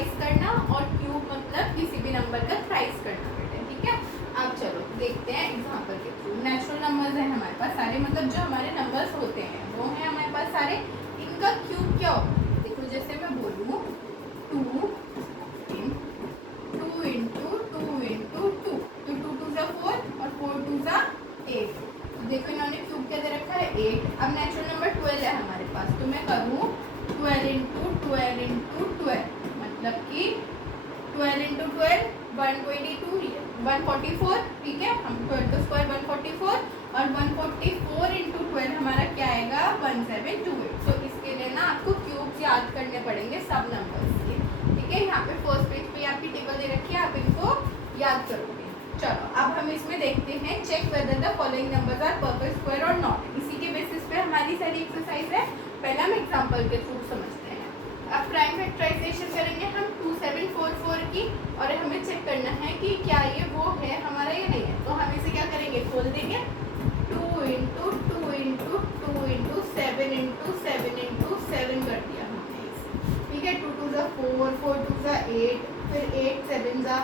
Twice करना और cube मतलब किसी भी नंबर का थ्राइस करना बेटा, ठीक है। अब चलो देखते हैं एग्जाम्पल के थ्रू। नेचुरल नंबर्स हैं हमारे पास सारे, मतलब जो हमारे नंबर्स होते हैं वो हैं हमारे पास सारे। इनका क्यूब क्या होगा, देखो जैसे मैं बोलूँ 2 इंटू टू, तो 2 2 ज़ा 4 और 4 2 ज़ा 8। तो देखो इन्होंने क्यूब क्या दे रखा है 8। अब नेचुरल नंबर 12 है हमारे पास, तो मैं करूँ 12 इंटू 12 मतलब कि 12 इंटू 12 122 144, ठीक है। हम 12 का स्क्वायर 144 और 144 इंटू 12 हमारा क्या आएगा 1728। तो इसके लिए ना आपको क्यूब्स याद करने पड़ेंगे सब नंबर्स के, ठीक है। यहाँ पे फर्स्ट पेज पे आपकी टेबल दे रखी है, आप इनको याद करोगे। चलो अब हम इसमें देखते हैं check whether the following numbers are perfect square और नॉट। इसी के बेसिस पे हमारी सारी एक्सरसाइज है। पहले हम एग्जांपल के थ्रू समझते हैं। अब प्राइम फैक्टराइजेशन करेंगे हम 2744 की, और हमें चेक करना है कि क्या ये वो है हमारा या नहीं है। तो हम इसे क्या करेंगे, खोल देंगे 2 into 2 into 2 into 7 into 7 into 7 कर दिया हमने इसे, ठीक है। 2 2 ज़ा 4 4 2 ज़ा 8, फिर 8 7 ज़ा,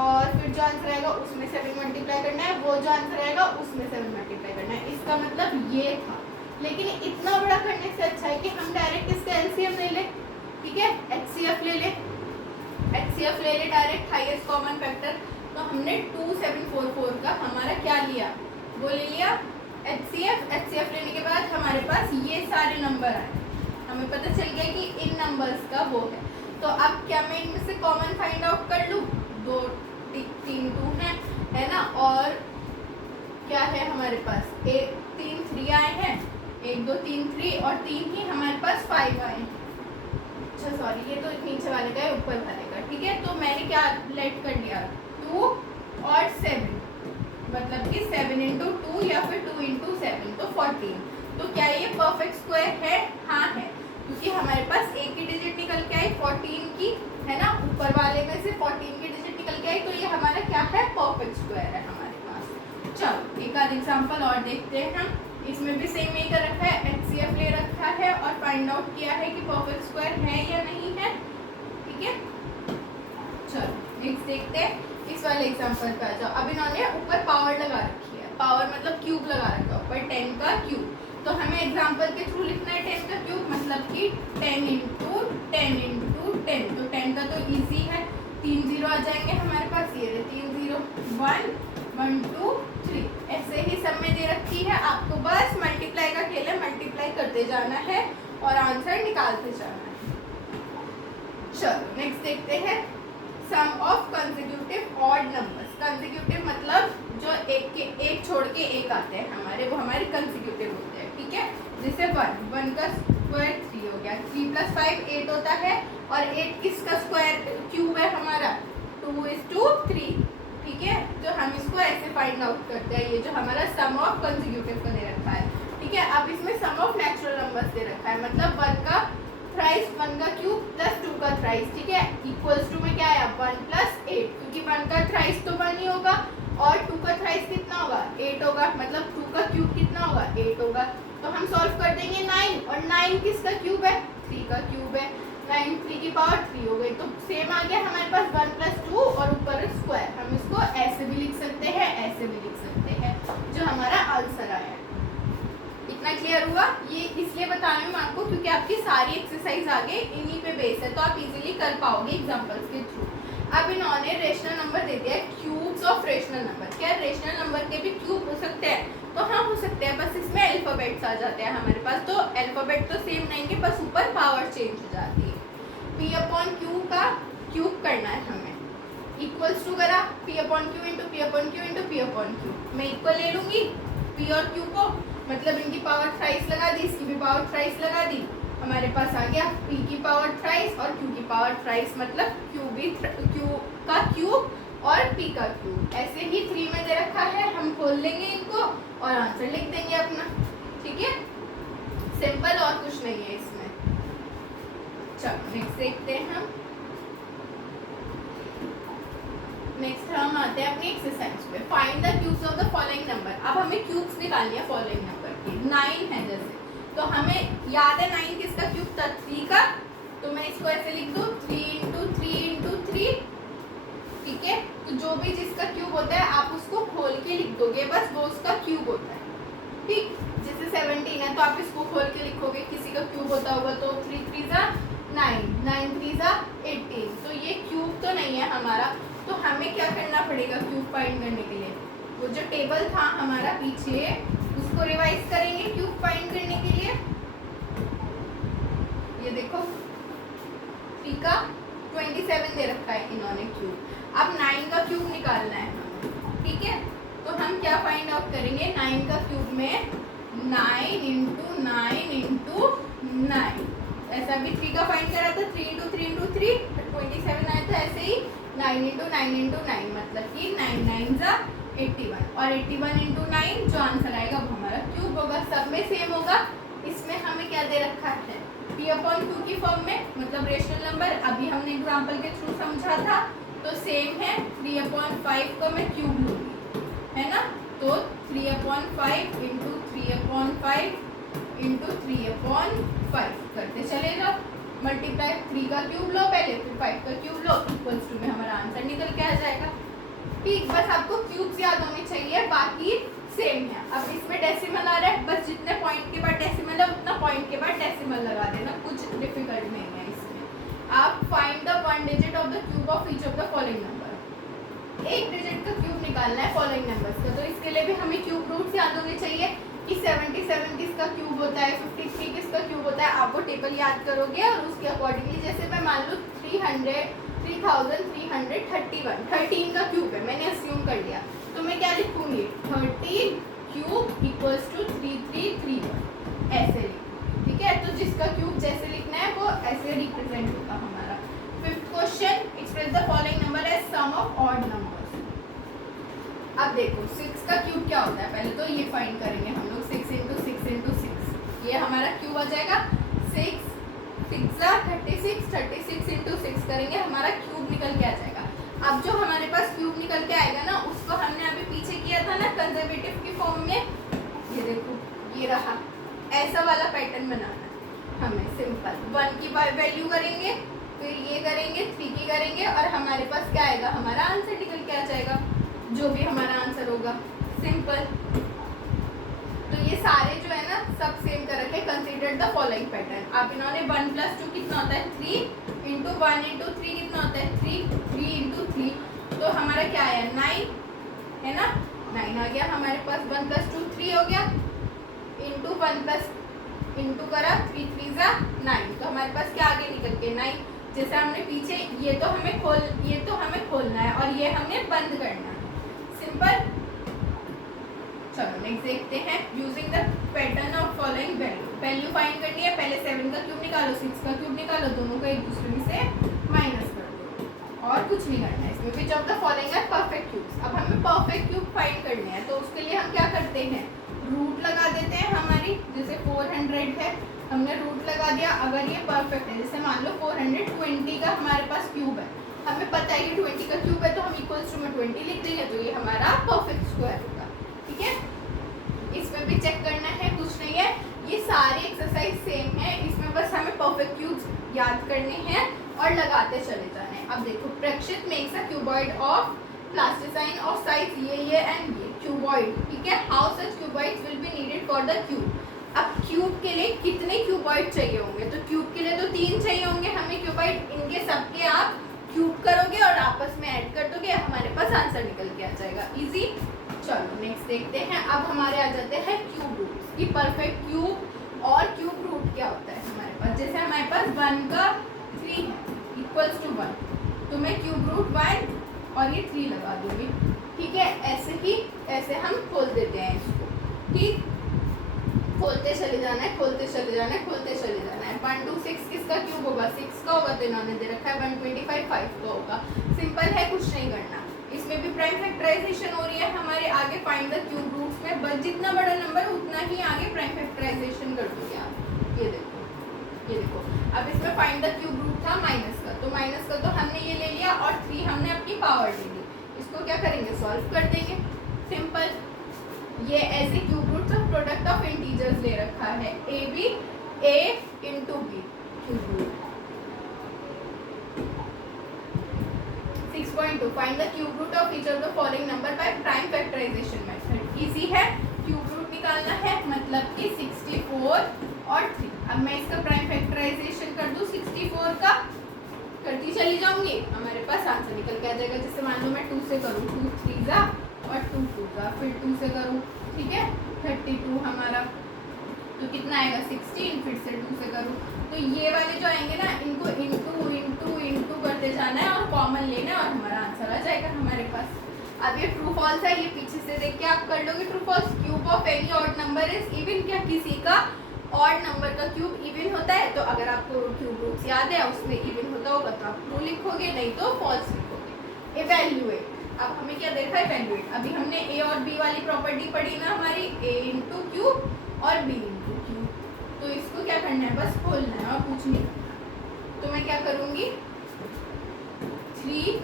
और फिर जो आंसर आएगा उसमें 7 मल्टीप्लाई करना है, वो जो आंसर आएगा उसमें 7 मल्टीप्लाई करना है। इसका मतलब ये था। लेकिन इतना बड़ा करने से अच्छा है कि हम डायरेक्ट इसका एलसीएम ले लें, ठीक है। एचसीएफ ले ले डायरेक्ट, हाईएस्ट कॉमन फैक्टर। तो हमने 2744 का हमारा क्या लिया, वो ले लिया एचसीएफ लेने के बाद हमारे पास ये सारे नंबर आए। हमें पता चल गया कि इन नंबर्स का वो है। तो अब क्या मैं इनमें से कॉमन फाइंड आउट कर लूँ, 2 3 2 है ना, और क्या है हमारे पास 1 3 3 आए हैं, 1 2 3 3 और 3 ही हमारे पास 5 आए हैं। अच्छा सॉरी, ये तो नीचे वाले का है ऊपर वाले का, ठीक है। तो मैंने क्या लेट कर लिया 2 और 7, मतलब कि 7 इंटू 2 या फिर 2 इंटू 7 तो 14। तो क्या ये परफेक्ट स्क्वायर है, हाँ है, क्योंकि हमारे पास एक की डिजिट निकल के आई 14 की, है ना। ऊपर वाले में से 14 की डिजिट निकल के आई, तो ये हमारा क्या है परफेक्ट स्क्वायर है हमारे पास। चलो एक आध एग्जांपल और देखते हैं हम। इसमें भी सेम ही कर रखा है, एचसीएफ ले रखा है और फाइंड आउट किया है कि परफेक्ट स्क्वायर है या नहीं है, ठीक है। चलो नेक्स्ट देखते हैं, इस वाले एग्जांपल पे आ जाओ। अब इन्होंने ऊपर पावर लगा रखी है, पावर मतलब क्यूब लगा रखा है ऊपर 10 का क्यूब। तो हमें एग्जांपल के थ्रू लिखना है 10 का क्यूब, मतलब कि 10 इंटू 10 इंटू 10। तो 10 का तो इजी है, 3 0 आ जाएंगे हमारे पास, ये 3 0 1 1 2 3, ऐसे ही सब में दे रखी है। आपको बस मल्टीप्लाई का खेल है, मल्टीप्लाई करते जाना है और आंसर निकालते जाना है। चलो नेक्स्ट देखते हैं sum of consecutive odd numbers. Consecutive मतलब जो एक छोड़ के एक आते हैं हमारे, वो हमारे कंसेक्यूटिव होते हैं, ठीक है। जैसे 1 का स्क्वायर 3 हो गया, 3 + 5 8 होता है, और 8 किसका स्क्वायर क्यूब है हमारा 2:3, ठीक है। तो हम इसको ऐसे फाइंड आउट करते हैं, ये जो हमारा सम ऑफ कंसेक्यूटिव का दे रखा है, ठीक है। अब इसमें सम ऑफ नेचुरल नंबर्स दे रखा है, मतलब 1 का थ्राइस 1 का क्यूब प्लस 2 का थ्राइस, ठीक है। इक्वल्स टू में क्या आया 1 + 8, क्योंकि 1 का थ्राइस तो 1 ही होगा और 2 का थ्राइस कितना होगा 8 होगा, मतलब 2 का क्यूब कितना होगा 8 होगा। तो हम सॉल्व कर देंगे 9, और 9 किसका क्यूब है 3 का क्यूब है, 9 3 की पावर 3 हो गई। तो सेम आ गया हमारे पास 1 + 2 और ऊपर स्क्वायर। हम इसको ऐसे भी लिख सकते हैं, ऐसे भी लिख सकते हैं, जो हमारा आंसर आया। इतना क्लियर हुआ? ये इसलिए बता रही हूँ मैं आपको क्योंकि आपकी सारी एक्सरसाइज आगे इन्हीं पे बेस है, तो आप इजीली कर पाओगे एग्जांपल्स के थ्रू। अब इन्होंने रेशनल नंबर दे दिया है, क्यूब्स ऑफ रेशनल नंबर। क्या रेशनल नंबर के भी क्यूब हो सकते हैं? तो हाँ हो सकते हैं, बस इसमें अल्फाबेट्स आ जाते हैं हमारे पास। तो अल्फाबेट तो सेम रहेंगे, बस ऊपर पावर चेंज हो जाती है। P/Q का क्यूब करना है हमें, इक्वल्स टू करा P/Q into P/Q into P/Q। मैं इक्वल ले लूंगी P और Q को, मतलब इनकी पावर थ्राइस लगा दी, इसकी भी पावर थ्राइस लगा दी, हमारे पास आ गया P की पावर थ्राइस और Q की पावर थ्राइस, मतलब Q का क्यूब और P का क्यूब। ऐसे ही 3 में दे रखा है, हम खोल लेंगे इनको और आंसर लिख देंगे अपना, ठीक है। सिंपल, और कुछ नहीं है इसमें। चलो नेक्स्ट देखते हैं हम। नेक्स्ट हम आते हैं अपनी एक्सरसाइज पे। Find the cubes of the following number. अब हमें क्यूब्स निकालनी है फॉलोइंग नंबर की। 9 है जैसे, तो हमें याद है 9 किसका क्यूब था 3 का, तो मैं इसको ऐसे लिख दूँ 3 इंटू 3 हमारा, तो हमें क्या करना पड़ेगा क्यूब फाइंड करने के लिए? वो जो टेबल था हमारा पीछे, उसको रिवाइज करेंगे क्यूब फाइंड करने के लिए। ये देखो 3 का 27 दे रखा है इन्होंने क्यूब। अब 9 का क्यूब निकालना है हमें, ठीक है। तो हम क्या फाइंड आउट करेंगे? 9 का क्यूब में 9 × 9 × 9, ऐसा भी 3 का फाइंड करा था, 3 × 3 × 3 27 आया था। ऐसे ही 9 × 9 × 9 मतलब कि 9 9 ज़ा 81, और 81 × 9 जो आंसर आएगा वो हमारा क्यूब होगा। सब में सेम होगा। इसमें हमें क्या दे रखा है? P/Q की फॉर्म में, मतलब रेशनल नंबर। अभी हमने एग्जाम्पल के थ्रू समझा था, तो सेम है। 3/5 को मैं क्यूब लूँगी, है ना। तो 3/5 × 3/5 × 3/5 करते चले जाओ। मल्टीप्लाई 3 का क्यूब लो पहले, फिर 5 का क्यूब लो, इक्वल्स टू में हमारा आंसर निकल के आ जाएगा। ठीक, बस आपको क्यूब्स याद होने चाहिए, बाकी सेम है। अब इसमें डेसिमल आ रहा है, बस जितने पॉइंट के बाद डेसिमल है उतना पॉइंट के बाद डेसिमल लगा देना, कुछ डिफिकल्ट नहीं है इसमें। आप find the 1 digit of the cube of each of the following number. एक डिजिट का क्यूब निकालना है फॉलोइंग नंबर्स का, तो इसके लिए भी हमें क्यूब रूट्स याद होने चाहिए कि 77 किसका क्यूब होता है, 53 किसका क्यूब होता है। आप वो टेबल याद करोगे और उसके अकॉर्डिंगली, जैसे मैं मान लूँ 3331 13 का क्यूब है, मैंने अस्यूम कर लिया, तो मैं क्या लिखूंगी? 13 क्यूब इक्वल्स टू 3331, ऐसे लिखूँ, ठीक है। तो जिसका क्यूब जैसे लिखना है वो ऐसे रिप्रेजेंट होगा हमारा। 5th question, express the following number as sum of odd numbers. अब देखो 6 का क्यूब क्या होता है, पहले तो ये फाइंड करेंगे हम लोग। 6 × 6 × 6, ये हमारा क्यूब आ जाएगा। 6 6 ज़ा 36, 36 × 6 करेंगे, हमारा क्यूब निकल के आ जाएगा। अब जो हमारे पास क्यूब निकल के आएगा ना, उसको हमने अभी पीछे किया था ना कंजर्वेटिव की फॉर्म में, ये देखो ये रहा, ऐसा वाला पैटर्न बनाना है हमें। सिंपल 1 की वैल्यू करेंगे, फिर ये करेंगे, 3 की करेंगे, और हमारे पास क्या आएगा? हमारा आंसर निकल के आ जाएगा, जो भी हमारा आंसर होगा। सिंपल। तो ये सारे जो है ना सब सेम कर रखे। Consider the following pattern. आप इन्होंने 1 + 2 कितना होता है? 3 × 1 × 3 कितना होता है? 3 3 × 3, तो हमारा क्या आया? 9, है ना। 9 आ गया हमारे पास। 1 + 2 3 हो गया, इंटू 1 + इंटू करा, 3 3 ज़ा 9, तो हमारे पास क्या आगे निकल के 9। जैसे हमने पीछे ये तो हमें खोलना है और ये हमने बंद करना है। सिंपल। चलो नेक्स्ट देखते हैं। Using the pattern of following value find करनी है। पहले 7 का क्यूब निकालो, 6 का क्यूब निकालो, दोनों का एक दूसरे में से माइनस कर दो, और कुछ नहीं करना है इसमें। Which of the following are perfect cubes. अब हमें परफेक्ट क्यूब फाइंड करने हैं, तो उसके लिए हम क्या करते हैं? रूट लगा देते हैं हमारी। जैसे 400 है, हमने रूट लगा दिया। अगर ये परफेक्ट है, जैसे मान लो 420 का हमारे पास क्यूब है, हमें पता है कि 20 का क्यूब है, तो हम इक्वल्स टू में 20 लिख देंगे, तो ये हमारा परफेक्ट स्क्वायर होगा। ठीक है, इसमें भी चेक करना है, कुछ नहीं है। ये सारे एक्सरसाइज सेम है, इसमें बस हमें परफेक्ट क्यूब्स याद करने हैं और लगाते चले जाना है। अब देखो, Prekshit makes a cuboid of plasticine of size ये एंड ये क्यूबॉइड। ठीक है, how such cuboids will be needed for the cube. अब क्यूब के लिए कितने क्यूबॉइड चाहिए होंगे? तो क्यूब के लिए तो 3 चाहिए होंगे हमें क्यूबॉइड। इनके सबके आप क्यूब करोगे और आपस में ऐड कर दोगे, हमारे पास आंसर निकल के आ जाएगा। इजी। चलो नेक्स्ट देखते हैं। अब हमारे आ जाते हैं क्यूब रूट्स की। परफेक्ट क्यूब और क्यूब रूट क्या होता है हमारे पास? जैसे हमारे पास 1 का 3 है इक्वल्स टू 1, तो मैं क्यूब रूट 1 और ये 3 लगा दूंगी। ठीक है, ऐसे ही ऐसे हम खोल देते हैं इसको। ठीक, खोलते चले जाना है, खोलते चले जाना है, खोलते चले जाना है। 1 2 6 किसका क्यूब होगा? 6 का होगा, तो इन्होंने दे रखा है 125 5 का होगा। सिंपल है, कुछ नहीं करना। इसमें भी प्राइम फैक्टराइजेशन हो रही है हमारे। आगे फाइंड द क्यूब रूट्स में बस जितना बड़ा नंबर उतना ही आगे प्राइम फैक्टराइजेशन कर दोगे आप। ये देखो, ये देखो। अब इसमें फाइंड द क्यूब रूट था माइनस का, तो माइनस का तो हमने ये ले लिया और 3 हमने अपनी पावर ले ली। इसको क्या करेंगे? सॉल्व कर देंगे। सिंपल। ये ऐसे cube roots of product of integers ले रखा है, A B A into B cube root. 6.2 find the cube root of each of the following number by prime factorization method. Easy है, क्यूब रूट निकालना है, मतलब कि 64 और 3। अब मैं इसका प्राइम फैक्टराइजेशन कर दूं 64 का, करती चली जाऊंगी, हमारे पास आंसर निकल के आ जाएगा। जैसे मान लो मैं 2 से करूँ, 2 3 जा और 2 2 जा, फिर 2 से करूँ, ठीक है 32 हमारा, तो कितना आएगा 16, फिर से 2 से करूँ, तो ये वाले जो आएंगे ना इनको इंटू इंटू इंटू करते जाना है और कॉमन लेना है और हमारा आंसर आ जाएगा हमारे पास। अब ये ट्रू फॉल्स है, ये पीछे से देख के आप कर लोगे। True false, cube of any odd number is even, क्या किसी का ऑड नंबर का क्यूब इवन होता है? तो अगर आपको क्यूब रूट्स याद है उसमें इवन होता होगा तो आप ट्रू लिखोगे, नहीं तो फॉल्स लिखोगे। इवैल्यूएट, अब हमें क्या देखा है? इवैल्यूएट। अभी हमने ए और बी वाली प्रॉपर्टी पढ़ी ना हमारी, ए इंटू क्यूब और बी इंटू क्यूब, तो इसको क्या करना है? बस खोलना है और कुछ नहीं करना। तो मैं क्या करूँगी, 3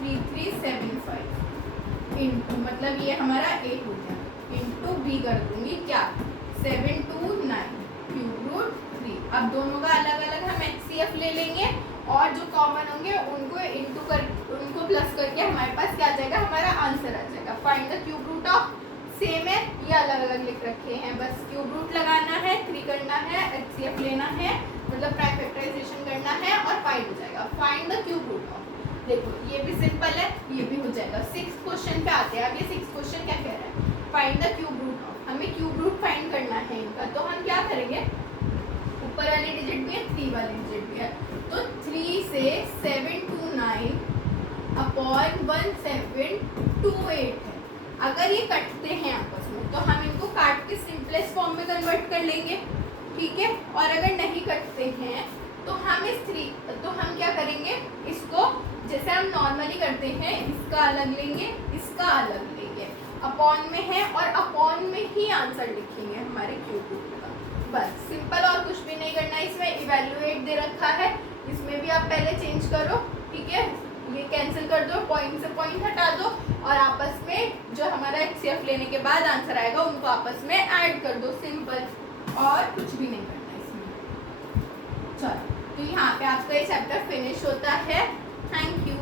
3 3 7 5 इंटू, मतलब ये हमारा 8 हो गया, इंटू बी कर दूंगी क्या 7 2 9 क्यूब रूट 3। अब दोनों का अलग अलग हम एचसीएफ ले लेंगे और जो कॉमन होंगे उनको इंटू कर, उनको प्लस करके हमारे पास क्या आ जाएगा? हमारा आंसर आ जाएगा। Find the cube root of, same है, ये अलग अलग लिख रखे हैं, बस क्यूब रूट लगाना है, 3 करना है, एचसीएफ लेना है, मतलब प्राइम फैक्टराइजेशन करना है और फाइंड हो जाएगा। Find the cube root of, देखो ये भी सिंपल है, ये भी हो जाएगा। 6th क्वेश्चन पे आते हैं। अब ये 6th क्वेश्चन क्या कह रहा है? Find the cube root of, हमें क्यूब रूट फाइंड करना है इनका, तो हम क्या करेंगे? ऊपर वाली डिजिट भी है, 3 वाली डिजिट भी है, तो 3 से 7 2 9 अपॉन 1 7 2 8 है। अगर ये कटते हैं आपस में तो हम इनको काट के सिंपलेस्ट फॉर्म में कन्वर्ट कर लेंगे, ठीक है। और अगर नहीं कटते हैं तो हम इस 3, तो हम क्या करेंगे? इसको जैसे हम नॉर्मली करते हैं, इसका अलग लेंगे, इसका अलग लेंगे, अपॉन में है और अपॉन में ही आंसर लिखेंगे हमारे क्यूब रूट का। बस सिंपल, और कुछ भी नहीं करना। इसमें इवैल्यूएट दे रखा है, इसमें भी आप पहले चेंज करो, ठीक है, ये कैंसिल कर दो, पॉइंट से पॉइंट हटा दो और आपस में जो हमारा एचसीएफ लेने के बाद आंसर आएगा उनको आपस में ऐड कर दो, सिंपल, और कुछ भी नहीं करना इसमें। चलो, तो यहाँ पे आपका ये चैप्टर फिनिश होता है। Thank you.